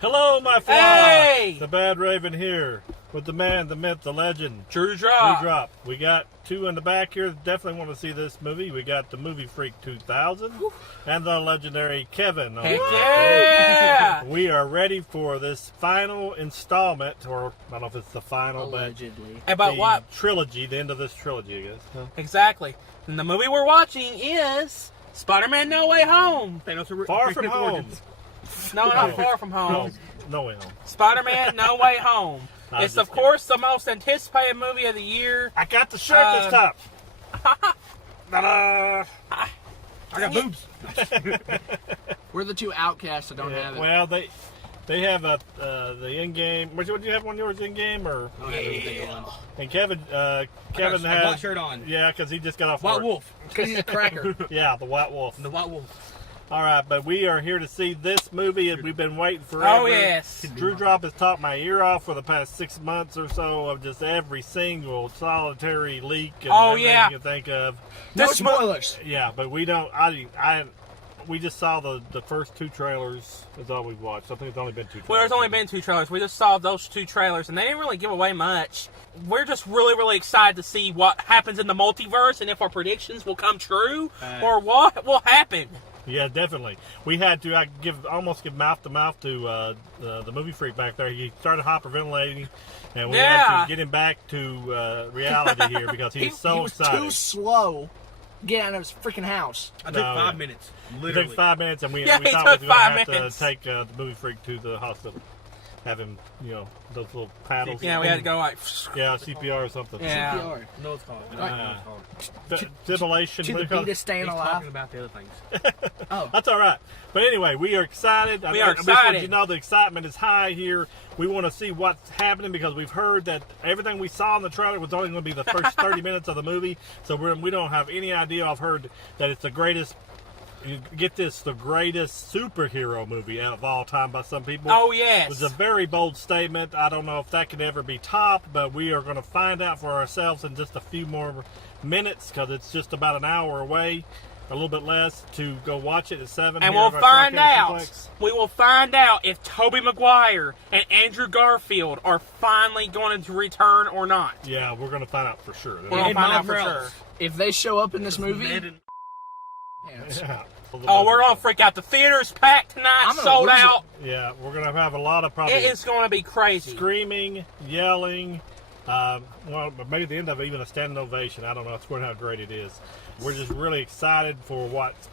Hello, my flock. Hey! The Badraven here with the man, the myth, the legend, Drewdrop. Drewdrop. We got two in the back here that definitely want to see this movie. We got the Movie Freak 2000 and the legendary Kevin. Heck yeah! We are ready for this final installment, or I don't know if it's the final, Allegedly. but About the what? trilogy, the end of this trilogy, I guess. Huh? Exactly. And the movie we're watching is Spider-Man No Way Home. Far from home. No, not Far From Home. No Way Home. Spider-Man No Way Home. I was It's, just of course, the most anticipated movie of the year. I got the shirt this time. Ta-da! I got boobs. We're the two outcasts that don't have it. Well, they have the in-game. What do you have on yours in-game or? I don't have anything on. And Kevin I has got a white shirt on. Yeah, because he just got off White work. Wolf. Because he's a cracker. Yeah, the White Wolf. The White Wolf. All right, but we are here to see this movie, and we've been waiting forever. Oh, yes. Drewdrop has talked my ear off for the past 6 months or so of just every single solitary leak and everything yeah. you can think of. No This spoilers. Yeah, but we don't. We just saw the first two trailers. Is all we've watched. I think it's only been two trailers. Well, there's only been 2 trailers. We just saw those 2 trailers, and they didn't really give away much. We're just really, really excited to see what happens in the multiverse and if our predictions will come true or what will happen. Yeah, definitely. We had to almost give mouth to mouth to the movie freak back there. He started hyperventilating, and we had to get him back to reality here because he was so excited. He was too slow getting out of his freaking house. I took 5 minutes. It Literally. took 5 minutes, and we Yeah, thought he we took were going to 5 have minutes. to take the movie freak to the hospital. Have him, those little paddles. Yeah, we had to go like... Yeah, CPR or something. Yeah. CPR. No, it's called. I don't know what it's called. Defibrillation. To what do the you call beat it? of staying He's alive. talking about the other things. Oh. That's all right. But anyway, we are excited. We are I just want excited. you to know the excitement is high here. We want to see what's happening because we've heard that everything we saw in the trailer was only going to be the first 30 minutes of the movie. So we don't have any idea. I've heard that it's the greatest. You get this, the greatest superhero movie out of all time by some people. Oh, yes. It was a very bold statement. I don't know if that can ever be topped, but we are going to find out for ourselves in just a few more minutes because it's just about an hour away, a little bit less, to go watch it at 7. And here we'll at our find Cineplex. out. We will find out if Tobey Maguire and Andrew Garfield are finally going to return or not. Yeah, we're going to find out for sure. We're going to find out for sure. If they show up in this movie, Ned and- Yeah. Oh, we're going to freak out. The theater's packed tonight, I'm gonna sold lose it. out. Yeah, we're going to have a lot of probably It is going to be crazy. screaming, yelling. Well, maybe at the end of it, even a standing ovation. I don't know. It's how great it is. We're just really excited for what's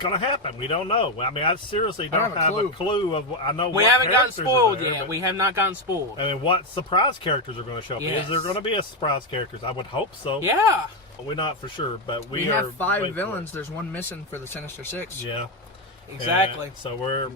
going to happen. We don't know. I mean, I seriously don't have a clue of. I know We what haven't gotten characters are spoiled there, yet. but- We have not gotten spoiled. I mean, what surprise characters are going to show up? Yes. Is there going to be a surprise characters? I would hope so. Yeah. We're not for sure, but we are have 5 waiting for it. villains. There's one missing for the Sinister Six. Yeah. Exactly. And so where's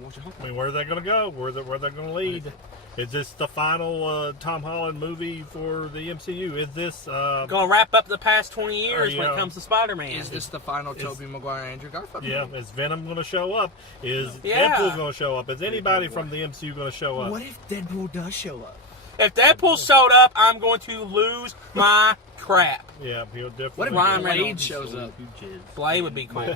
that going to go? Where's they going to lead? Is this the final Tom Holland movie for the MCU? Is this Going to wrap up the past 20 years when yeah. it comes to Spider-Man. Is this the final Tobey Maguire Andrew Garfield yeah? movie? Is Venom going to show up? Is Yeah. Deadpool going to show up? Is anybody from the MCU going to show up? What if Deadpool does show up? If Deadpool showed up, I'm going to lose my crap. Yeah, he'll definitely. What if Ryan Blade Reynolds shows up? Blade would be cool.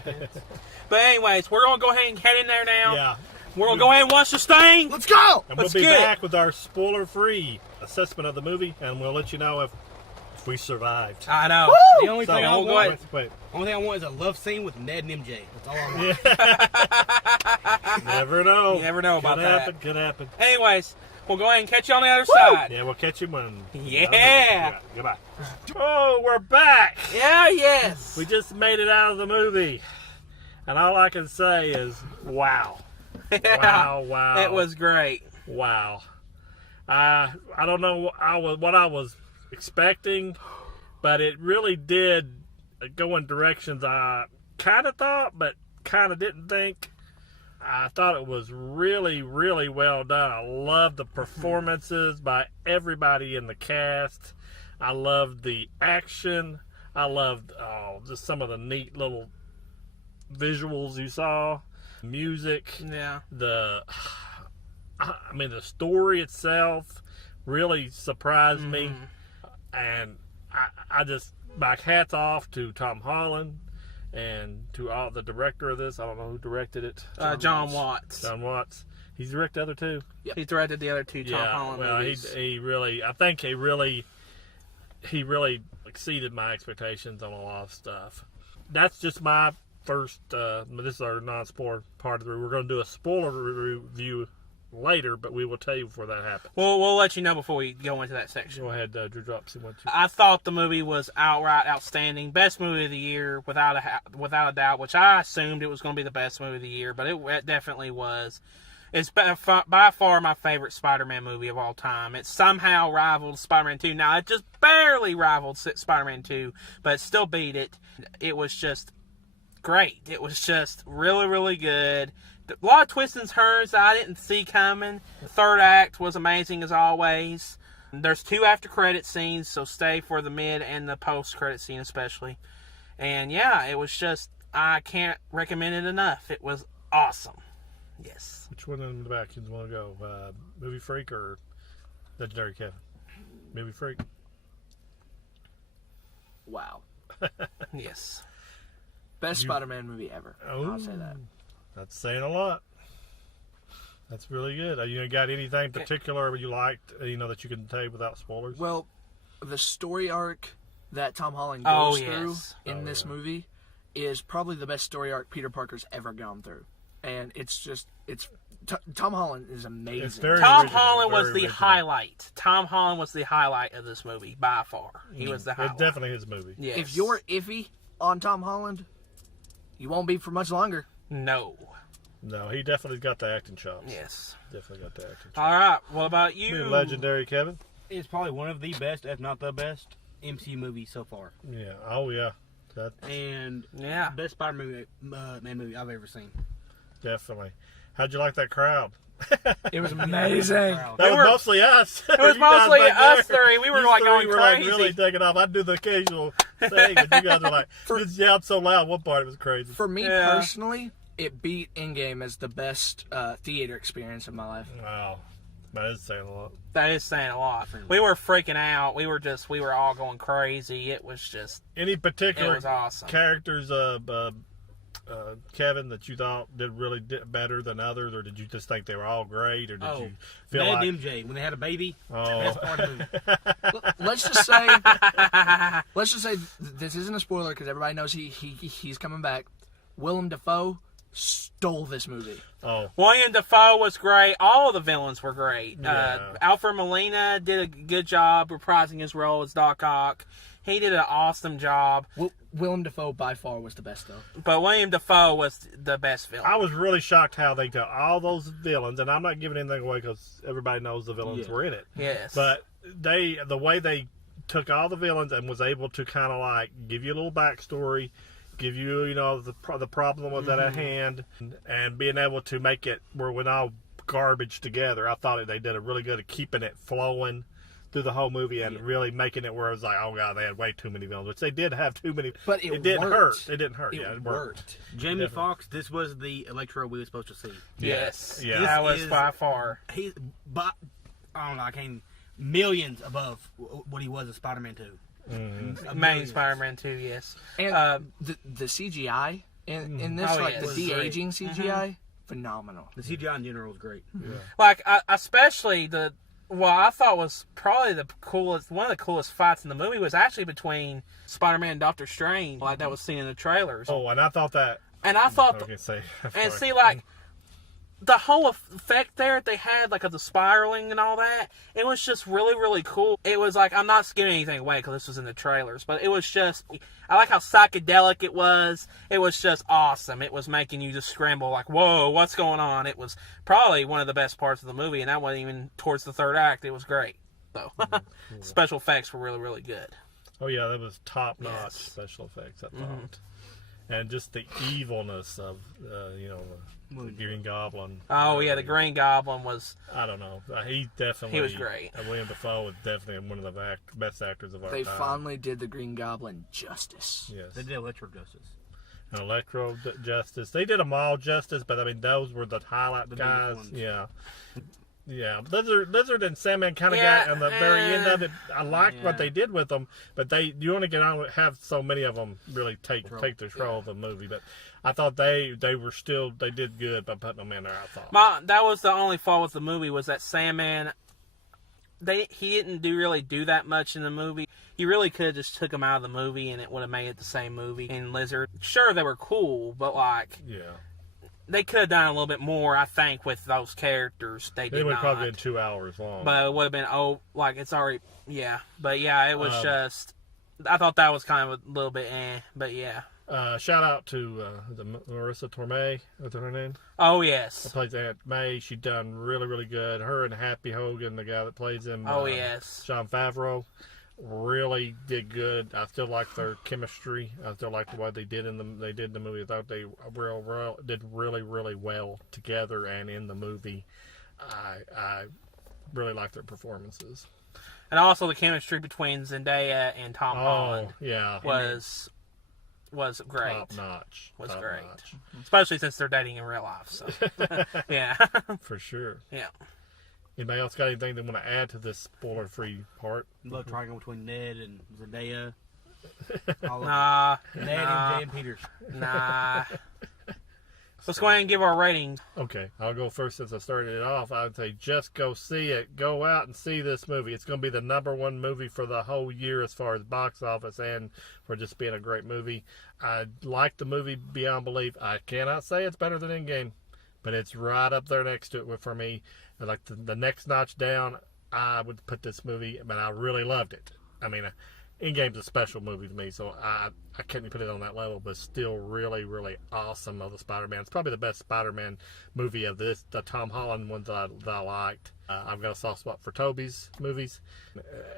But anyways, we're going to go ahead and head in there now. Yeah. We're going to go ahead and watch this thing. Let's go! And Let's we'll be get it. back with our spoiler-free assessment of the movie, and we'll let you know if we survived. I know. Woo! The only thing I we'll go want, ahead. Wait. only thing I want is a love scene with Ned and MJ. That's all I want. Never know. You never know about could that. happen, Could happen. Anyways, we'll go ahead and catch you on the other side. Yeah, we'll catch you when. Yeah. Goodbye. Oh, we're back. Yeah, yes. We just made it out of the movie, and all I can say is, wow, wow. It was great. wow. I don't know what I was expecting, but it really did go in directions I kind of thought, but kind of didn't think. I thought it was really, really well done. I loved the performances by everybody in the cast. I loved the action. I loved just some of the neat little visuals you saw. Music. Yeah. The story itself really surprised me. And I just, my hats off to Tom Holland and to the director of this. I don't know who directed it. John Watts. John Watts. He's directed the other two. He directed the other two Tom Holland well, movies. he really, I think he really exceeded my expectations on a lot of stuff. That's just my first. This is our non-spoiler part of the. We're going to do a spoiler review later, but we will tell you before that happens. We'll let you know before we go into that section. Go ahead, Drewdrop. See what you. I thought the movie was outright outstanding, best movie of the year without a doubt. Which I assumed it was going to be the best movie of the year, but it definitely was. It's by far my favorite Spider-Man movie of all time. It somehow rivaled Spider-Man 2. Now, it just barely rivaled Spider-Man 2, but it still beat it. It was just great. It was just really, really good. A lot of twists and turns that I didn't see coming. The third act was amazing as always. There's 2 after-credit scenes, so stay for the mid and the post-credit scene especially. And yeah, it was just, I can't recommend it enough. It was awesome. Yes. Which one in the back you want to go? Movie Freak or Legendary Kevin? Movie Freak. Wow. Yes. Best Spider-Man movie ever. I'll say that. That's saying a lot. That's really good. You got anything particular you liked, that you can tell without spoilers? Well, the story arc that Tom Holland goes through in this movie is probably the best story arc Peter Parker's ever gone through. And Tom Holland is amazing. It's very Tom original, Holland was very the original. highlight. Tom Holland was the highlight of this movie by far. He was the highlight. It's definitely his movie. Yes. If you're iffy on Tom Holland, you won't be for much longer. No. No, he definitely got the acting chops. Yes. Definitely got the acting chops. All right. What about you? Legendary Kevin? It's probably one of the best, if not the best, MCU movie so far. Yeah. Oh, yeah. And Yeah. best Spider-Man movie I've ever seen. Definitely. How'd you like that crowd? It was amazing. That was mostly us. It was You guys mostly back us there, three. We were you like three going were crazy. like really taking off. I'd do the occasional thing, but you guys were like, just yelled so loud. One part it was crazy. For me Yeah. personally, it beat Endgame as the best theater experience of my life. Wow. That is saying a lot. That is saying a lot. We were freaking out. We were all going crazy. It was just, Any it particular was awesome. characters, Kevin, that you thought did better than others, or did you just think they were all great, or did you feel Ned like... and MJ, when they had a baby, Oh. best part of the movie. Let's just say this isn't a spoiler because everybody knows he's coming back. Willem Dafoe stole this movie. Oh, William Dafoe was great. All the villains were great. Yeah. Alfred Molina did a good job reprising his role as Doc Ock. He did an awesome job. Willem Dafoe by far was the best though. But William Dafoe was the best villain. I was really shocked how they took all those villains, and I'm not giving anything away because everybody knows the villains were in it. Yes. But the way they took all the villains and was able to kind of like give you a little backstory, give you the problem was at hand, and being able to make it where we're all garbage together. I thought they did a really good at keeping it flowing through the whole movie and really making it where it was like, oh god, they had way too many villains, which they did have too many. But it didn't worked. hurt. It didn't hurt. It worked. Jamie Foxx, this was the Electro we were supposed to see. yes. Yeah. That was This is- by far. He's, but I don't know, I can't, millions above what he was in Spider-Man 2. Main Spider-Man 2, yes. And the CGI in this, Oh, like yes. the Was de-aging CGI, phenomenal. The CGI in general was great. Like, especially I thought was probably one of the coolest fights in the movie was actually between Spider-Man and Doctor Strange, like that was seen in the trailers. Oh, and I thought that. And I thought, I was gonna say, and see, like, the whole effect there they had, like, of the spiraling and all that, it was just really, really cool. It was like, I'm not giving anything away because this was in the trailers, but it was just, I like how psychedelic it was. It was just awesome. It was making you just scramble, like, whoa, what's going on? It was probably one of the best parts of the movie, and that wasn't even towards the third act. It was great. So, special effects were really, really good. Oh yeah, that was top-notch Yes. special effects. I thought, and just the evilness of the Green Goblin. Oh, yeah, the Green Goblin was... I don't know. He definitely. He was great. William Dafoe was definitely one of the best actors of our They time. finally did the Green Goblin justice. Yes. They did Electro Justice. And Electro Justice. They did them all justice, but I mean those were the highlight The guys. biggest ones. Yeah. Yeah, Lizard and Sandman kind of Yeah, got on the very end of it. I liked what they did with them, but you only get on have so many of them really take the control of the movie. But I thought they did good by putting them in there. I thought that was the only fault with the movie was that Sandman. He didn't really do that much in the movie. He really could have just took them out of the movie and it would have made it the same movie. And Lizard, sure they were cool, but they could have done a little bit more, I think, with those characters. They would have probably been 2 hours long. But it would have been, it's already, But it was just, I thought that was kind of a little bit but yeah. Shout out to Marissa Tomei, what's her name? Oh, yes. That plays Aunt May. She done really, really good. Her and Happy Hogan, the guy that plays him. Oh, yes. Jon Favreau, really did good. I still like their chemistry. I still like what they did in the movie. I thought they did really, really well together and in the movie. I really like their performances. And also the chemistry between Zendaya and Tom Holland was great. Top notch. Great. Especially since they're dating in real life. So yeah. For sure. Yeah. Anybody else got anything they want to add to this spoiler-free part? Love triangle between Ned and Zendaya. Ned and Jan Peters. Nah. Let's go ahead and give our ratings. Okay, I'll go first since I started it off. I would say just go see it. Go out and see this movie. It's going to be the #1 movie for the whole year as far as box office and for just being a great movie. I like the movie beyond belief. I cannot say it's better than Endgame, but it's right up there next to it for me. Like the next notch down, I would put this movie, but I really loved it. I mean, Endgame's a special movie to me, so I couldn't put it on that level, but still really, really awesome of the Spider-Man. It's probably the best Spider-Man movie of the Tom Holland one that I liked. I've got a soft spot for Tobey's movies.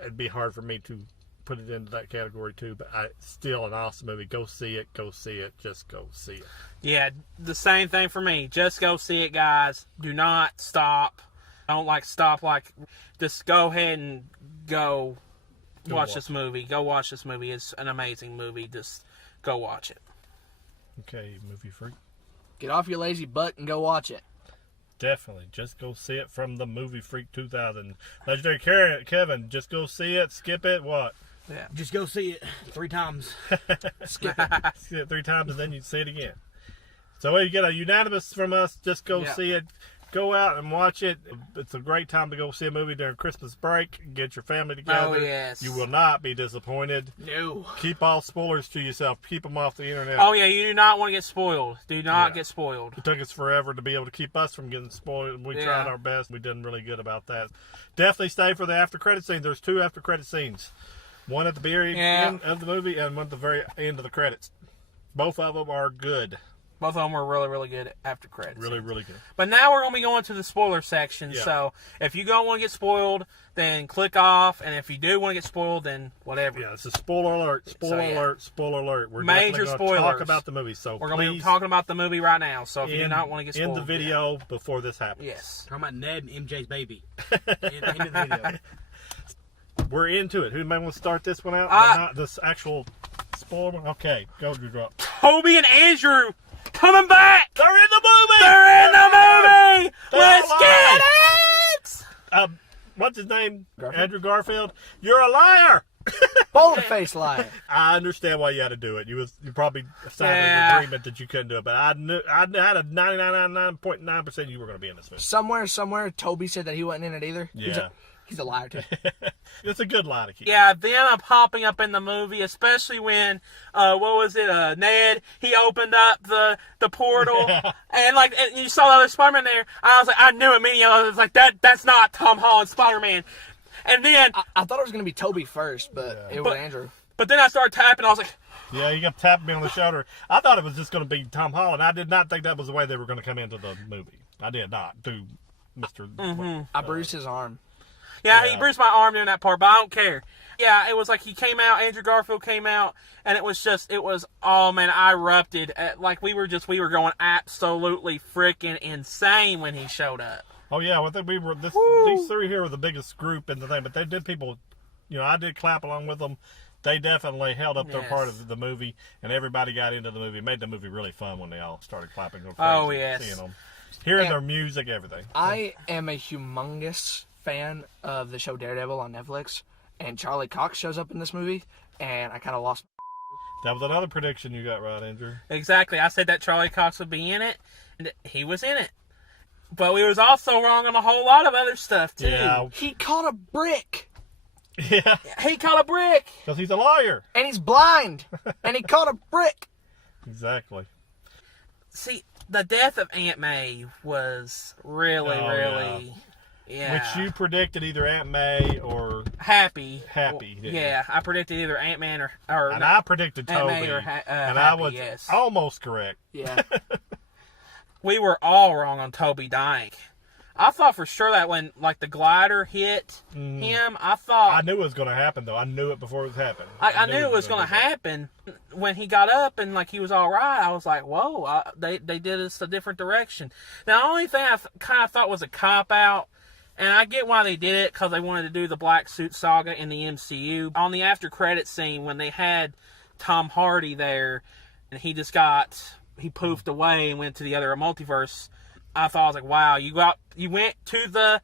It'd be hard for me to put it into that category too, but still an awesome movie. Go see it, just go see it. Yeah, the same thing for me. Just go see it, guys. Do not stop. Don't stop. Just go ahead and go watch this movie. Go watch this movie. It's an amazing movie. Just go watch it. Okay, movie freak. Get off your lazy butt and go watch it. Definitely. Just go see it from the Movie Freak 2000. Legendary Kevin, just go see it. Skip it. What? Yeah. Just go see it 3 times. Skip it. See it 3 times and then you see it again. So you get a unanimous from us. Just go see it. Go out and watch it. It's a great time to go see a movie during Christmas break. Get your family together. Oh, yes. You will not be disappointed. No. Keep all spoilers to yourself. Keep them off the internet. Oh, yeah, you do not want to get spoiled. Do not get spoiled. It took us forever to be able to keep us from getting spoiled. We tried our best. We did really good about that. Definitely stay for the after credit scene. There's 2 after credit scenes. One at the very end of the movie and one at the very end of the credits. Both of them are good. Both of them were really, really good after credits. Really, really good. But now we're going to be going to the spoiler section. Yeah. So if you don't want to get spoiled, then click off. And if you do want to get spoiled, then whatever. Yeah, it's a spoiler alert. Spoiler alert. We're major definitely going to talk spoilers. about the movie. So we're going to be talking about the movie right now. So if you do not want to get spoiled. In the video before this happens. Yes. Talking about Ned and MJ's baby. In the video. We're into it. Who may want to start this one out? Not this actual spoiler one? Okay, go Drewdrop. Toby and Andrew coming back! They're in the movie! They're in the movie! Let's get it! What's his name? Garfield? Andrew Garfield. You're a liar! Bold-faced liar. I understand why you had to do it. You probably signed an agreement that you couldn't do it, but I had a 99.9% you were going to be in this movie. Somewhere, Toby said that he wasn't in it either. Yeah. He's a liar, too. It's a good lie to keep. Yeah, them popping up in the movie, especially when, Ned, he opened up the portal, and you saw the other Spider-Man there, I was like, I knew immediately, I was like, that's not Tom Holland Spider-Man. And then... I thought it was going to be Toby first, but it was Andrew. But then I started tapping, I was like... Yeah, you got tapping me on the shoulder. I thought it was just going to be Tom Holland. I did not think that was the way they were going to come into the movie. I did not. Do Mr. I bruised his arm. Yeah, he bruised my arm during that part, but I don't care. Yeah, it was like he came out, Andrew Garfield came out, and it was, oh man, I erupted. We were going absolutely freaking insane when he showed up. Oh yeah, I think these 3 here were the biggest group in the thing, but they did people, I did clap along with them. They definitely held up their part of the movie, and everybody got into the movie. It made the movie really fun when they all started clapping. Oh, yes. Seeing them. Hearing And their music, everything. I am a humongous fan of the show Daredevil on Netflix, and Charlie Cox shows up in this movie, and I kind of lost. That was another prediction you got right, Andrew. Exactly. I said that Charlie Cox would be in it, and he was in it. But we was also wrong on a whole lot of other stuff, too. Yeah. He caught a brick, Yeah. He caught a brick. Because he's a lawyer. and he's blind, and he caught a brick. Exactly. See, the death of Aunt May was really, Oh, really... Yeah. Which you predicted either Aunt May or Happy. Happy. didn't you? Yeah, I predicted either Ant-Man or And I predicted Aunt Toby. May or and I Happy, was yes. almost correct. Yeah, We were all wrong on Toby dying. I thought for sure that when, like, the glider hit him, I thought... I knew it was going to happen, though. I knew it before it was happening. I knew it was going to happen. When he got up and, like, he was all right, I was like, whoa, they did us a different direction. Now, the only thing I kind of thought was a cop-out, and I get why they did it, because they wanted to do the Black Suit Saga in the MCU. On the after-credit scene, when they had Tom Hardy there, and he poofed away and went to the other multiverse, I thought, I was like, wow, you went to the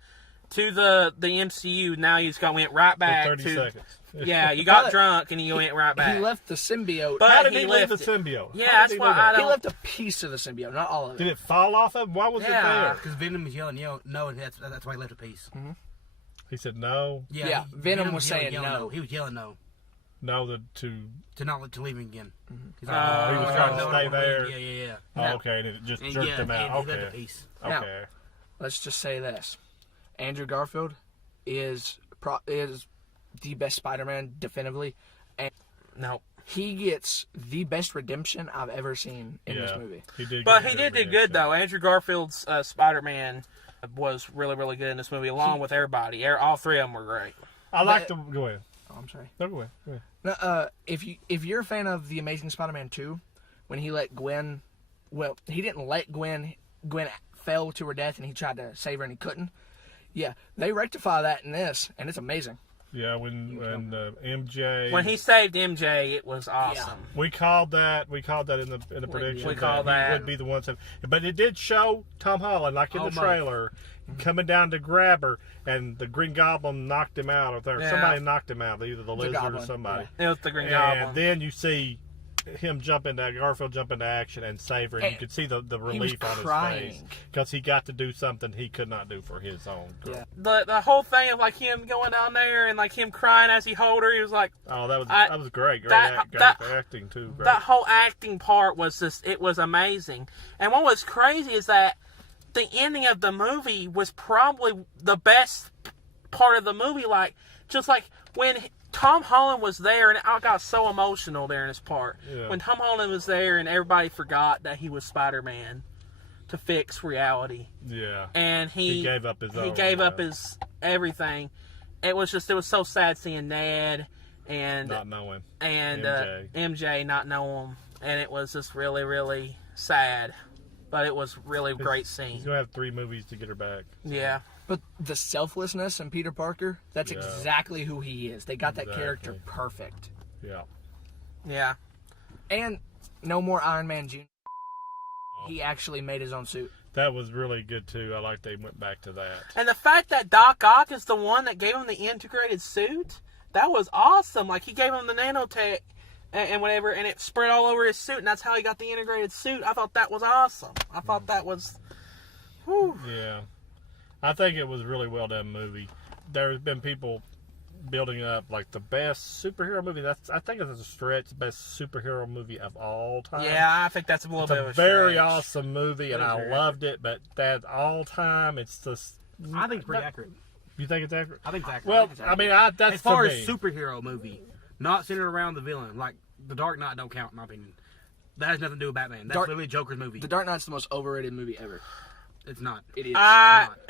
MCU, now you just went right back For 30 to... seconds. Yeah, you got But drunk and you went right back. he left the symbiote. But How did he leave left the it. symbiote? Yeah, How that's did he why do that? I He don't... left a piece of the symbiote, not all of it. Did it fall off of him? Why was Yeah. it there? Because Venom was yelling, no, and that's why he left a piece. He said no. Yeah, Venom was saying yelling no. He was yelling no. No, To not to leave him again. He's he was trying to no, stay no, there. Yeah. Oh, okay, and it just And jerked him out. and he left a Okay. piece. Now, Okay. Let's just say this: Andrew Garfield is the best Spider-Man, definitively, and No. he gets the best redemption I've ever seen in this movie. He did. But get he good did do good, though. Andrew Garfield's Spider-Man was really, really good in this movie, along with everybody. All three of them were great. I like to go ahead. Oh, I'm sorry. No, go ahead. Go ahead. No, if you're a fan of the Amazing Spider-Man 2, when he let Gwen, well, he didn't let Gwen fell to her death and he tried to save her and he couldn't. Yeah, they rectify that in this, and it's amazing. Yeah, when MJ. When he saved MJ, it was awesome. We called that. We called that in the prediction. We called that. He would be the one. But it did show Tom Holland, like in the trailer, coming down to grab her, and the Green Goblin knocked him out. Or Yeah. somebody knocked him out, either the lizard or Goblin, somebody. It was the Green And Goblin. then you see him Garfield jump into action and save her, and you could see the relief on crying. his face because he got to do something he could not do for his own girl. Yeah. The whole thing of, like, him going down there and, like, him crying as he held her, he was like... Oh, that was great. Great that- acting, too. Great. That whole acting part was just... It was amazing. And what was crazy is that the ending of the movie was probably the best part of the movie. Like, just like when Tom Holland was there, and I got so emotional there in this part. Yeah. When Tom Holland was there and everybody forgot that he was Spider-Man to fix reality. Yeah. And he gave up his He own, gave up yeah. his everything. It was so sad seeing Ned and Not knowing. and MJ. MJ not know him, and it was just really, really sad. But it was really a great He's scene. gonna have 3 movies to get her back. Yeah. But the selflessness in Peter Parker, that's Yeah. exactly who he is. They got that character Exactly. perfect. Yeah. Yeah. And no more Iron Man Jr. He actually made his own suit. That was really good too. I like they went back to that. And the fact that Doc Ock is the one that gave him the integrated suit, that was awesome. Like, he gave him the nanotech and whatever, and it spread all over his suit, and that's how he got the integrated suit. I thought that was awesome. I thought that was... Whew. Yeah. I think it was a really well done movie. There's been people building up like the best superhero movie. I think it's a stretch, the best superhero movie of all time. Yeah, I think that's a little It's bit of a a very stretch. awesome movie, and I loved it. But that all time, it's just. I think it's pretty accurate. You think it's accurate? I think it's accurate. Well, I mean, that's as far for as me. superhero movie, not centered around the villain, like The Dark Knight don't count in my opinion. That has nothing to do with Batman. That's literally Joker's movie. The Dark Knight's the most overrated movie ever. It's not. It is.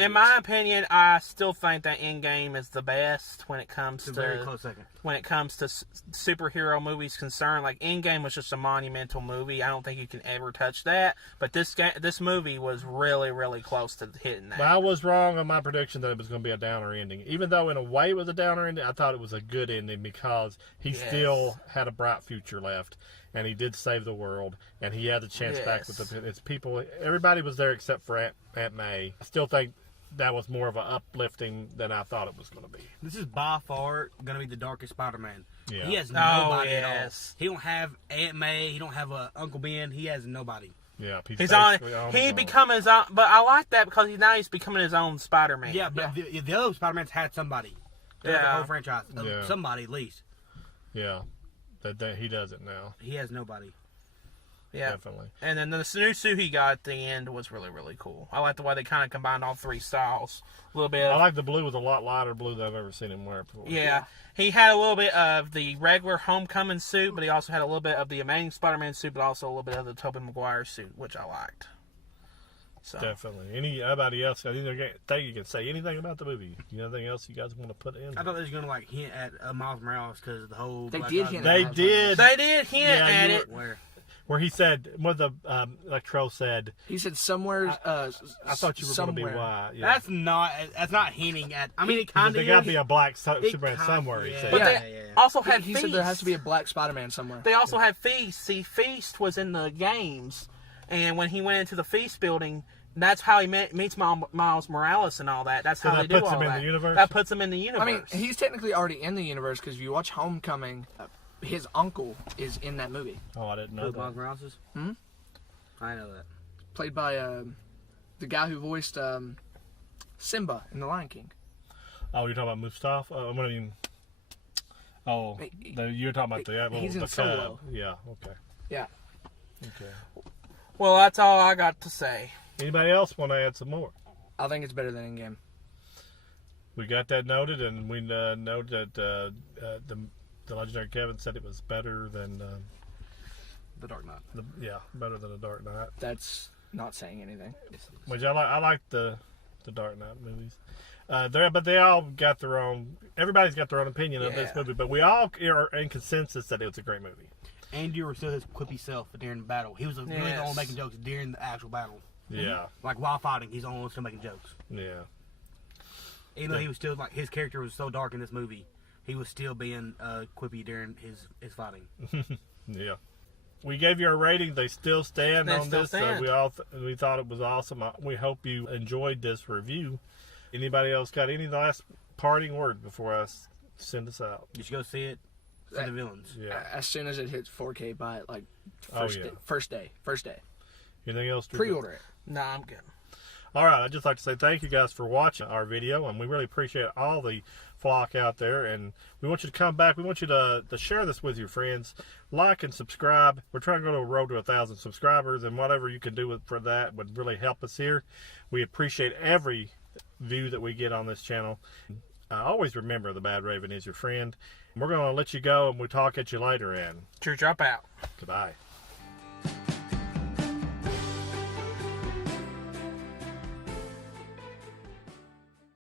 In my opinion, I still think that Endgame is the best when it comes It's a very close second. when it comes to superhero movies concerned. Like, Endgame was just a monumental movie. I don't think you can ever touch that. But this movie was really, really close to hitting that. Well, I was wrong on my prediction that it was going to be a downer ending. Even though in a way it was a downer ending, I thought it was a good ending because he still had a bright future left. and he did save the world, and he had the chance back with Yes. its people. Everybody was there except for Aunt May. I still think that was more of an uplifting than I thought it was going to be. This is by far gonna be the darkest Spider-Man. Yeah. He has nobody at all. yes. He don't have Aunt May. He don't have Uncle Ben. He has nobody. Yeah, He's on. basically on He his own. become his own, but I like that because now he's becoming his own Spider-Man. Yeah, but the other Spider-Man's had somebody. The Yeah. whole franchise. Yeah. Somebody at least. Yeah, that he does it now. He has nobody. yeah. Definitely. And then the new suit he got at the end was really, really cool. I like the way they kind of combined all three styles. A little bit I of, like the blue with a lot lighter blue than I've ever seen him wear before. yeah. He had a little bit of the regular Homecoming suit, but he also had a little bit of the Amazing Spider-Man suit, but also a little bit of the Tobey Maguire suit, which I liked. So Definitely. Anybody else got anything you can say anything about the movie? Anything else you guys want to put in? I thought they was gonna like hint at Miles Morales because of the whole. They Black did Lives hint Matter. They did. they did hint Yeah, at you it. Where? Where he said, what the Electro said, He said somewhere. I thought you were going to be somewhere. white. Yeah. That's not hinting at. I mean, it kind of. There got to be a black It Superman kinda- somewhere, he yeah. said. But Yeah. they also had He Feast. said there has to be a black Spider-Man somewhere. They also had Feast. See, Feast was in the games, and when he went into the Feast building, that's how he meets Miles Morales and all that. That's So how that they do puts all him in that. the universe? That puts him in the universe. I mean, he's technically already in the universe because if you watch Homecoming, his uncle is in that movie, Oh, I didn't know Who Miles that. Morales is? Hmm? I know that. played by the guy who voiced Simba in The Lion King. Oh, you're talking about Mustafa? What do you mean? Oh, you're talking about the He's in the Solo. cub. Yeah, okay. Yeah. Okay. well, that's all I got to say. Anybody else want to add some more? I think it's better than In-Game. We got that noted, and we noted that the legendary Kevin said it was better than The Dark Knight. better than The Dark Knight. That's not saying anything. Which I like the Dark Knight movies. But they all got their own. Everybody's got their own opinion of this Yeah. movie, but we all are in consensus that it's a great movie. Andy was still his quippy self during the battle. He was really the Yes. one making jokes during the actual battle. Yeah, Like while fighting, he's the only one still making jokes. yeah. Even though he was still like his character was so dark in this movie, he was still being quippy during his fighting. Yeah. We gave you a rating. They still stand They on still this. stand. We thought it was awesome. We hope you enjoyed this review. Anybody else got any last parting word before I send us out? You should go see it for the villains. Yeah. As soon as it hits 4K, buy it like Oh, yeah. first day. Anything else? Drew? Pre-order it. Nah, I'm good. All right. I'd just like to say thank you guys for watching our video, and we really appreciate all the flock out there. And we want you to come back. We want you to share this with your friends, like and subscribe. We're trying to go to a road to 1,000 subscribers, and whatever you can do for that would really help us here. We appreciate every view that we get on this channel. Always remember the Badraven is your friend. We're going to let you go, and we'll talk at you later. And Drewdrop out. goodbye.